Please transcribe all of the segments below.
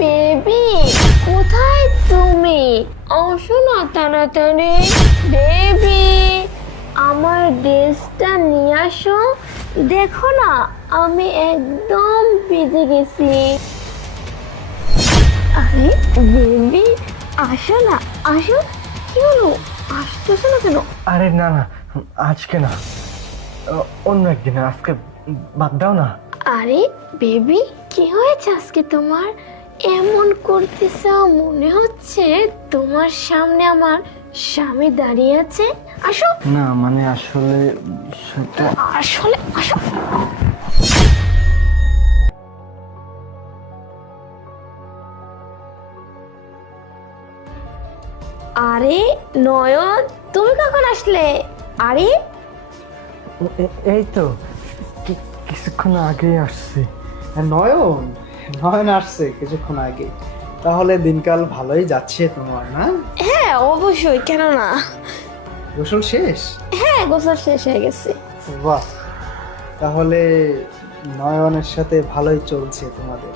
Baby, কোথায় তুমি? আসো না তাড়াতাড়ি। বেবি, আমার ড্রেসটা নিয়ে আসো। দেখো না, আমি একদম ভিজে গেছি। আরে বেবি, আসো না, আসো। কি হলো, আসতেছো না কেন? আরে না না, আজকে না, অন্য একদিন, আজকে বাদ দাও না। আরে বেবি, কি হয়েছে আজকে তোমার? এমন করতেছ, মনে হচ্ছে তোমার সামনে আমার স্বামী দাঁড়িয়ে আছে। আসো। না মানে আসলে সেটা আসলে আসো। আরে নয়ন, তুমি কখন আসলে? আরে এই তো কিছুক্ষণ আগে আসছি। নয়ন নয়ন আসছে কিছুক্ষণ আগে, তাহলে দিনকাল ভালোই যাচ্ছে তোমার, না? হ্যাঁ অবশ্যই, কেন না। গোসল শেষ? হ্যাঁ, গোসল শেষ হয়ে গেছে। বাহ, তাহলে নয়নের সাথে ভালোই চলছে তোমাদের।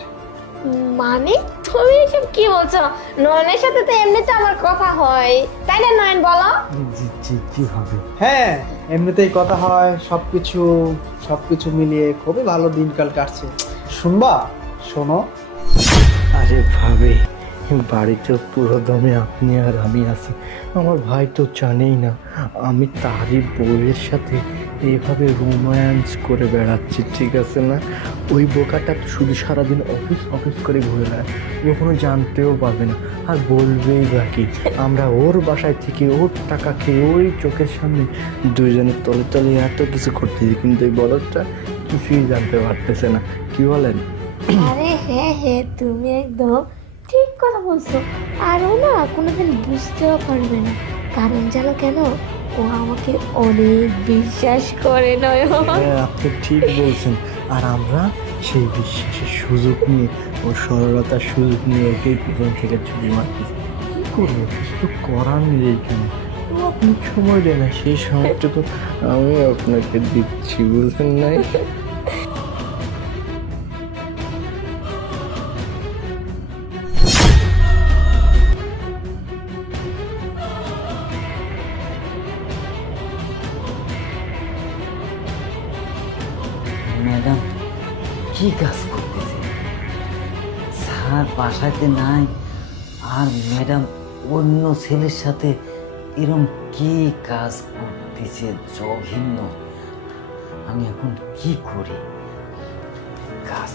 মানে তুমি এসব কি বলছো? নয়নের সাথে তো এমনিতে আমার কথা হয়, তাই না নয়ন, বলো? জি জি জি হবে। হ্যাঁ, এমনিতেই কথা হয়, সবকিছু মিলিয়ে খুবই ভালো দিনকাল কাটছে। শুনবা, শোনো। আরে ভাবে, বাড়িতে পুরো দমে আপনি আর আমি আছি। আমার ভাই তো জানেই না আমি তারই বউয়ের সাথে এইভাবে রোম্যান্স করে বেড়াচ্ছি, ঠিক আছে না? ওই বোকাটা তো শুধু সারাদিন অফিস অফিস করে ঘুরে বেড়ায়, কখনো জানতেও পারবে না। আর বলবেই বাকি, আমরা ওর বাসায় থেকে ওর টাকা খেয়ে ওই চোখের সামনে দুইজনের তলে তলে এত কিছু করতেছি, কিন্তু এই বলদটা কিছুই জানতে পারতেছে না। কি বলেন? আরে হ্যাঁ হ্যাঁ, তুমি একদম ঠিক কথা বলছো। আর ও না কোনোদিন বুঝতেও পারবে না, কারণ জানো কেন? ও আমাকে অনেক বিশ্বাস করে নয়ন। হ্যাঁ, আপনি ঠিক বলছেন। আর আমরা সেই বিশ্বাসের সুযোগ নিয়ে, ও সরলতার সুযোগ নিয়ে ওকেই পিছন থেকে ছুরি মারতেছি। কি করবো, কিছু তো করার নেই এইখানে। তো আপনি সময় দেন না, সেই সময়টুকু আমি আপনাকে দিচ্ছি, বুঝলেন নাই? ম্যাডাম কি কাজ করতেছে? স্যার বাসাতে নাই, আর ম্যাডাম অন্য ছেলের সাথে এরম কি কাজ করতেছে জঘন্য। আমি এখন কি করি? কাজ